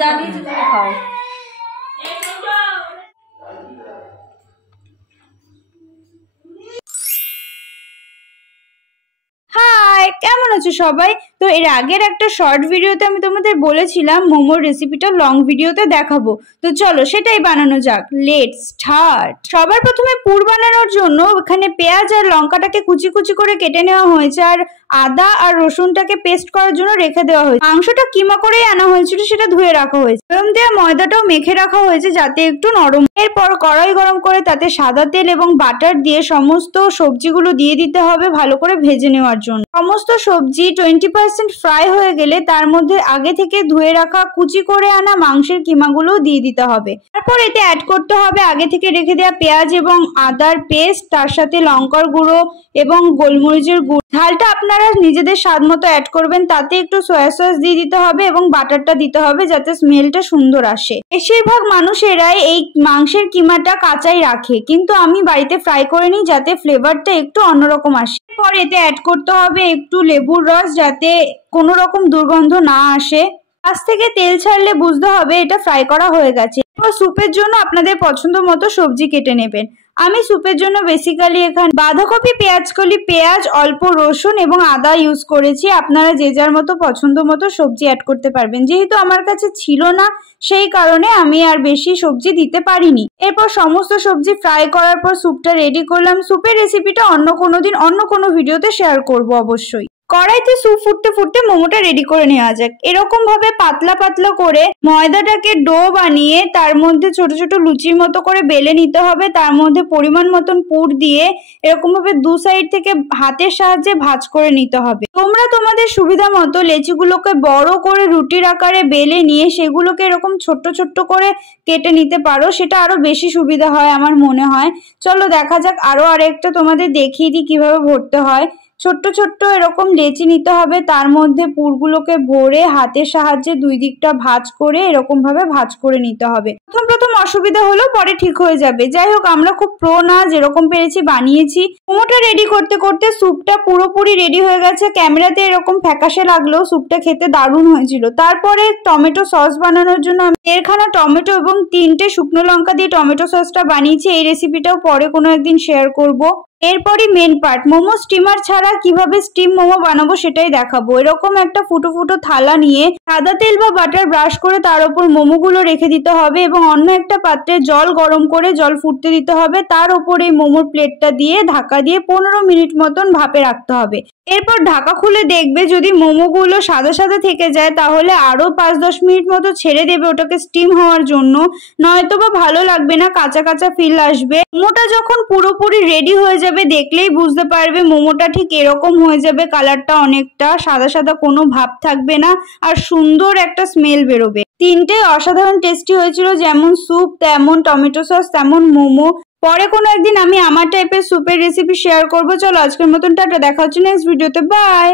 জানিয়েছি তুমি খাও। হাই, কেমন আছো সবাই? তো এর আগের একটা শর্ট ভিডিওতে আমি তোমাদের বলেছিলাম মোমোর রেসিপিটা লং ভিডিওতে দেখাবো। তো চলো সেটাই বানানো যাক। Let's start. সবার প্রথমে পুর বানানোর জন্য এখানে পেঁয়াজ আর লঙ্কাটাকে কুচি কুচি করে কেটে নেওয়া হয়েছে, আর আদা আর রসুনটাকে পেস্ট করার জন্য রেখে দেওয়া হয়েছে। মাংসটা কিমা করেই আনা হয়েছিল, সেটা ধুয়ে রাখা হয়েছে। গরম দেওয়া ময়দাটাও মেখে রাখা হয়েছে যাতে একটু নরম। এরপর কড়াই গরম করে তাতে সাদা তেল এবং বাটার দিয়ে সমস্ত সবজিগুলো দিয়ে দিতে হবে ভালো করে ভেজে নেওয়ার জন্য। সমস্ত সবজি 20% ফ্রাই হয়ে গেলে তার মধ্যে আগে থেকে ধুয়ে রাখা কুচি করে আনা মাংসের কিমাগুলো দিয়ে দিতে হবে। তারপর এতে অ্যাড করতে হবে আগে থেকে রেখে দেওয়া পেঁয়াজ এবং আদার পেস্ট, তার সাথে লঙ্কার গুঁড়ো এবং গোলমরিচের গুঁড়ো। ঝালটা আপনারা নিজেদের স্বাদ মতো অ্যাড করবেন। তাতে একটু সয়া সস দিয়ে দিতে হবে এবং বাটারটা দিতে হবে যাতে স্মেলটা সুন্দর আসে। বেশিরভাগ মানুষেরাই এই মাংসের কিমাটা কাঁচাই রাখে, কিন্তু আমি বাড়িতে ফ্রাই করে নিই যাতে ফ্লেভারটা একটু অন্যরকম আসে। এরপর এতে অ্যাড করতে হবে একটু লেবুর রস যাতে কোনো রকম দুর্গন্ধ না আসে। পাশ থেকে তেল ছাড়লে বুঝতে হবে এটা ফ্রাই করা হয়ে গেছে। এরপর স্যুপের জন্য আপনাদের পছন্দ মতো সবজি কেটে নেবেন। আমি স্যুপের জন্য বেসিক্যালি এখানে বাঁধাকপি, পেঁয়াজকলি, পেঁয়াজ, অল্প রসুন এবং আদা ইউজ করেছি। আপনারা যে যার মতো পছন্দ মতো সবজি অ্যাড করতে পারবেন। যেহেতু আমার কাছে ছিল না সেই কারণে আমি আর বেশি সবজি দিতে পারিনি। এরপর সমস্ত সবজি ফ্রাই করার পর স্যুপটা রেডি করলাম। স্যুপের রেসিপিটা অন্য কোনো দিন অন্য কোনো ভিডিওতে শেয়ার করব অবশ্যই। কড়াইতে স্যুপ ফুটতে ফুটতে মোমোটা রেডি করে নেওয়া যাক। এরকম ভাবে পাতলা পাতলা করে ময়দাটাকে ডো বানিয়ে তার মধ্যে ছোট ছোট লুচির মতো করে বেলে নিতে হবে। তার মধ্যে পরিমাণ মতন পুর দিয়ে এরকম ভাবে দু সাইড থেকে হাতের সাহায্যে ভাঁজ করে নিতে হবে। তোমরা তোমাদের সুবিধা মতো লেচিগুলোকে বড় করে রুটির আকারে বেলে নিয়ে সেগুলোকে এরকম ছোট্ট ছোট্ট করে কেটে নিতে পারো, সেটা আরো বেশি সুবিধা হয় আমার মনে হয়। চলো দেখা যাক, আরো আরেকটা তোমাদের দেখিয়ে দিই কিভাবে ভরতে হয়। ছোট্ট ছোট্ট এরকম লেচি নিতে হবে, তার মধ্যে পুরগুলোকে ভরে হাতের সাহায্যে দুই দিকটা ভাঁজ করে এরকম ভাবে ভাঁজ করে নিতে হবে। প্রথম অসুবিধা হলেও পরে ঠিক হয়ে যাবে। যাই হোক, আমরা খুব প্রো না, যেরকম পেরেছি বানিয়েছি। মোমোটা রেডি করতে করতে স্যুপটা পুরোপুরি রেডি হয়ে গেছে। ক্যামেরাতে এরকম ফ্যাকাশে লাগলেও স্যুপটা খেতে দারুণ হয়েছিল। তারপরে টমেটো সস বানানোর জন্য আমি 1.5 টমেটো এবং 3টে শুকনো লঙ্কা দিয়ে টমেটো সসটা বানিয়েছি। এই রেসিপিটাও পরে কোনো একদিন শেয়ার করব। এরপরই মেন পার্ট, মোমো স্টিমার ছাড়া কিভাবে স্টিম মোমো বানাবো সেটাই দেখাবো। এরকম একটা ফুটো ফুটো থালা নিয়ে সাদা তেল বা বাটার ব্রাশ করে তার উপর মোমোগুলো রেখে দিতে হবে এবং অন্য একটা পাত্রে জল গরম করে জল ফুটতে দিতে হবে। তার উপর এই মোমোর প্লেটটা দিয়ে ঢাকা দিয়ে 15 মিনিট মতন ভাপে রাখতে হবে। এরপর ঢাকা খুলে দেখবে যদি মোমোগুলো সাদা সাদা থেকে যায় তাহলে আরো 5-10 মিনিট মতো ছেড়ে দেবে ওটাকে স্টিম হওয়ার জন্য, নয়তো বা ভালো লাগবে না, কাঁচা কাঁচা ফিল আসবে। মোমোটা যখন পুরোপুরি রেডি হয়ে যাবে দেখলেই বুঝতে পারবে মোমোটা ঠিক এরকম হয়ে যাবে। কালারটা অনেকটা সাদা সাদা, কোনো ভাব থাকবে না, আর সুন্দর একটা স্মেল বেরোবে। 3টে অসাধারণ টেস্টি হয়েছিল, যেমন স্যুপ তেমন টমেটো সস তেমন মোমো। পরে কোনো একদিন আমি আমার টাইপের স্যুপের রেসিপি শেয়ার করবো। চলো আজকের মতন টাটা, দেখা হচ্ছে নেক্সট ভিডিওতে। বাই।